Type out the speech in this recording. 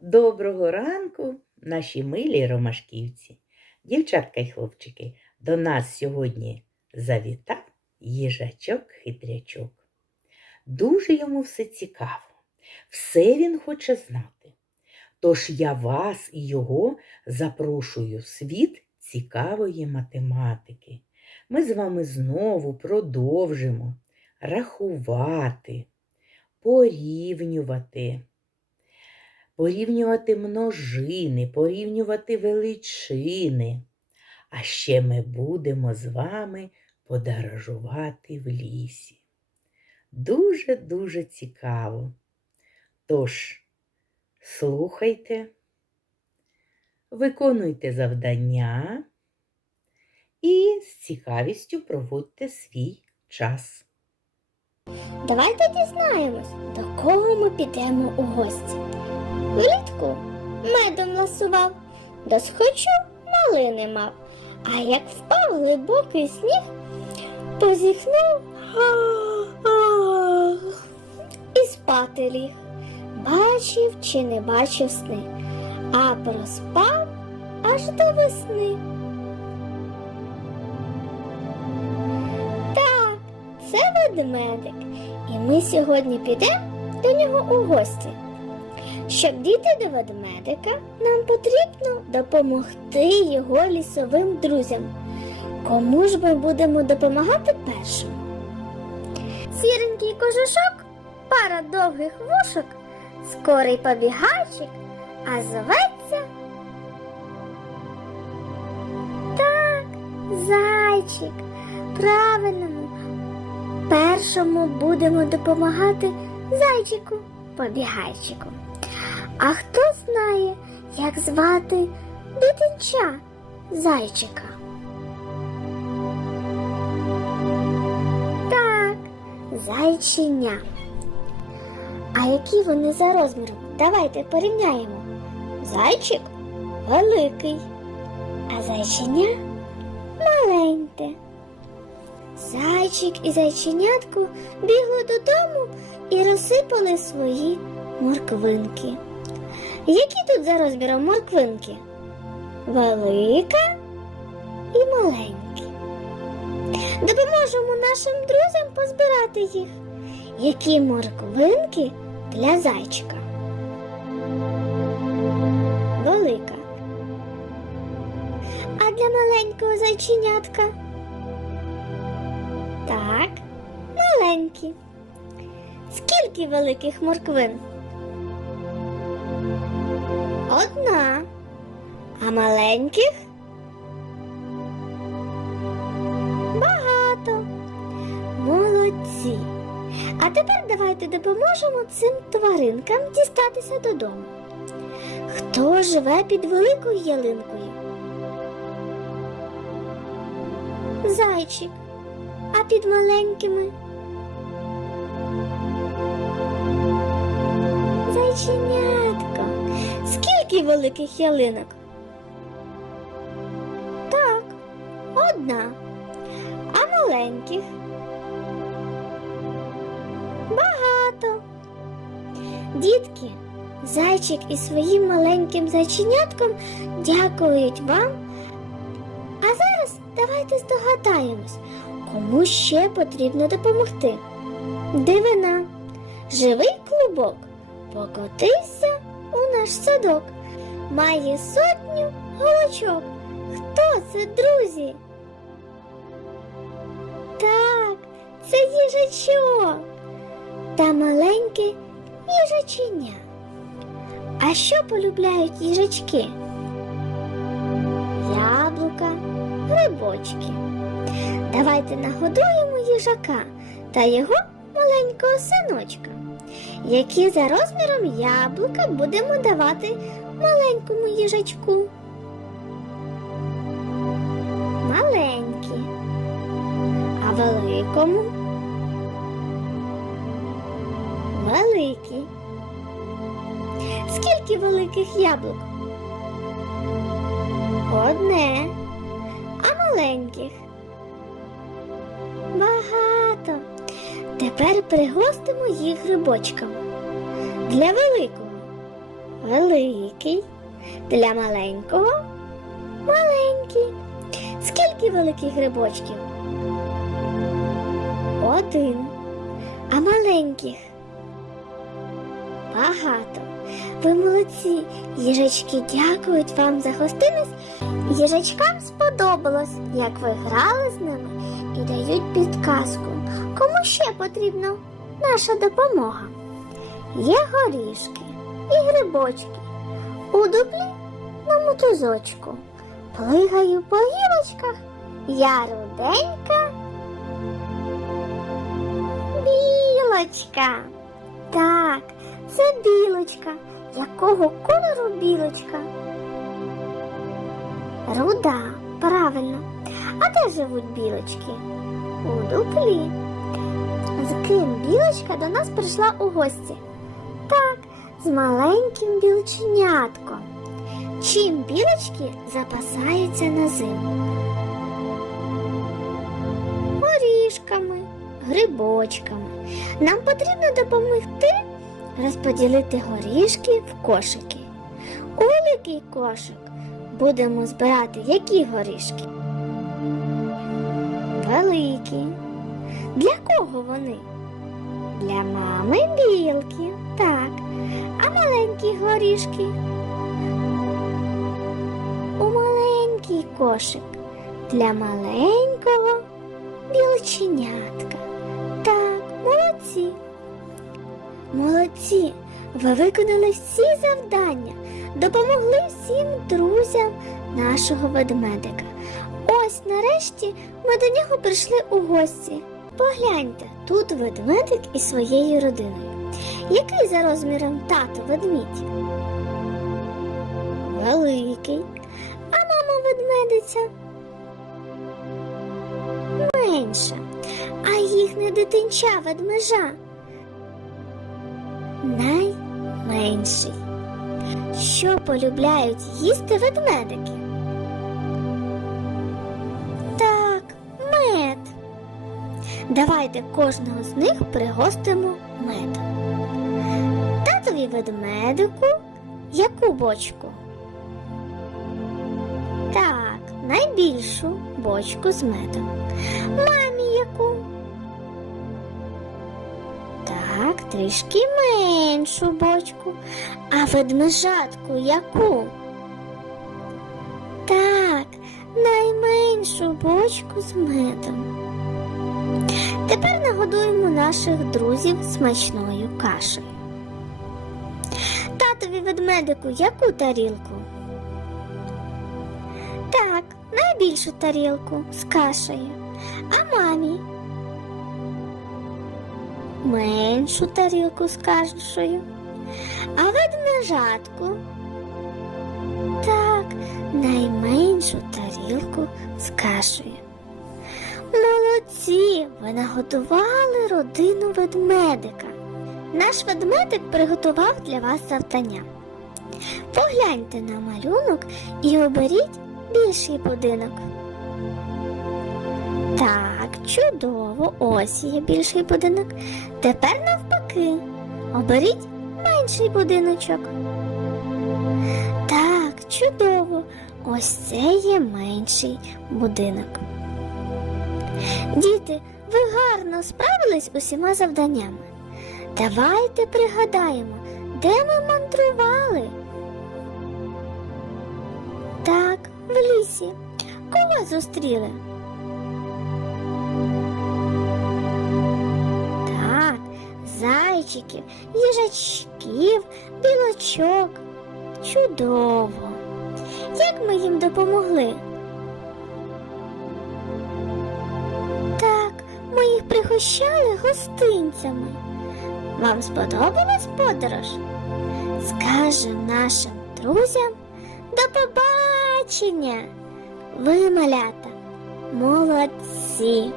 Доброго ранку, наші милі ромашківці. Дівчатка й хлопчики, до нас сьогодні завітав їжачок-хитрячок. Дуже йому все цікаво, все він хоче знати. Тож я вас і його запрошую в світ цікавої математики. Ми з вами знову продовжимо рахувати, порівнювати порівнювати множини, порівнювати величини. А ще ми будемо з вами подорожувати в лісі. Дуже-дуже цікаво. Тож, слухайте, виконуйте завдання і з цікавістю проводьте свій час. Давайте дізнаємось, до кого ми підемо у гості. Влітку медом ласував, до схочу малини мав, а як впав глибокий сніг, позіхнув і спати ліг. Бачив чи не бачив сни, а проспав аж до весни. Так, це ведмедик, і ми сьогодні підемо до нього у гості. Щоб дійти до ведмедика, нам потрібно допомогти його лісовим друзям. Кому ж ми будемо допомагати першим? Сіренький кожушок, пара довгих вушок, скорий побігайчик, а зветься. Так, зайчик. Правильному. Першому будемо допомагати зайчику, побігайчику. А хто знає, як звати дитинча зайчика? Так, зайчиня. А які вони за розміром? Давайте порівняємо. Зайчик великий, а зайчиня маленьке. Зайчик і зайченятко бігли додому і розсипали свої морквинки. Які тут за розміром морквинки? Велика і маленькі. Допоможемо нашим друзям позбирати їх. Які морквинки для зайчика? Велика. А для маленького зайченятка? Так, маленькі. Скільки великих морквин? Одна. А маленьких? Багато. Молодці. А тепер давайте допоможемо цим тваринкам дістатися додому. Хто живе під великою ялинкою? Зайчик. А під маленькими? Зайченятко. Скільки великих ялинок? Так, одна. А маленьких? Багато. Дітки, зайчик із своїм маленьким зайченятком дякують вам. А зараз давайте здогадаємось, кому ще потрібно допомогти. Дивина, живий клубок, покотився у наш садок. Має сотню голочок. Хто це, друзі? Так, це їжачок та маленьке їжаченя. А що полюбляють їжачки? Яблука, грибочки. Давайте нагодуємо їжака та його маленького синочка. Які за розміром яблука будемо давати маленькому їжачку? Маленькі. А великому? Великі. Скільки великих яблук? Одне. А маленьких? Багато. Тепер пригостимо їх грибочками. Для великого великий, для маленького маленький. Скільки великих грибочків? Один. А маленьких? Багато. Ви молодці. Їжачки дякують вам за гостинність. Їжачкам сподобалось, як ви грали з ними і дають підказку. Кому ще потрібна наша допомога? Є горішки і грибочки. У дуплі на мотузочку. Плигаю по гілочках. Я руденька. Білочка. Так, це білочка. Якого кольору білочка? Руда, правильно. А де живуть білочки? У дуплі. З ким білочка до нас прийшла у гості? Так, з маленьким білченятком. Чим білочки запасаються на зиму? Горішками, грибочками. Нам потрібно допомогти розподілити горішки в кошики. У великий кошик будемо збирати які горішки? Великі. Для кого вони? Для мами білки, так. А маленькі горішки? У маленький кошик для маленького білченятка. Так, молодці. Молодці, ви виконали всі завдання, допомогли всім друзям нашого ведмедика. Ось нарешті ми до нього прийшли у гості. Погляньте, тут ведмедик із своєю родиною. Який за розміром тато ведмідь? Великий. А мама ведмедиця? Менша. А їхня дитинча ведмежа? Найменший. Що полюбляють їсти ведмедики? Давайте кожного з них пригостимо медом. Татові ведмедику яку бочку? Так, найбільшу бочку з медом. Мамі яку? Так, трішки меншу бочку. А ведмежатку яку? Так, найменшу бочку з медом. Тепер нагодуємо наших друзів смачною кашею. Татові ведмедику яку тарілку? Так, найбільшу тарілку з кашею. А мамі? Меншу тарілку з кашею. А ведмежатку? Так, найменшу тарілку з кашею. Молодці, ви наготували родину ведмедика. Наш ведмедик приготував для вас завдання. Погляньте на малюнок і оберіть більший будинок. Так, чудово, ось є більший будинок. Тепер навпаки. Оберіть менший будиночок. Так, чудово. Ось це є менший будинок. Діти, ви гарно справились усіма завданнями. Давайте пригадаємо, де ми мандрували. Так, в лісі. Кого зустріли? Так, зайчиків, їжачків, білочок. Чудово. Як ми їм допомогли? Пригощали гостинцями. Вам сподобалась подорож? Скажем нашим друзям до побачення. Ви, малята, молодці.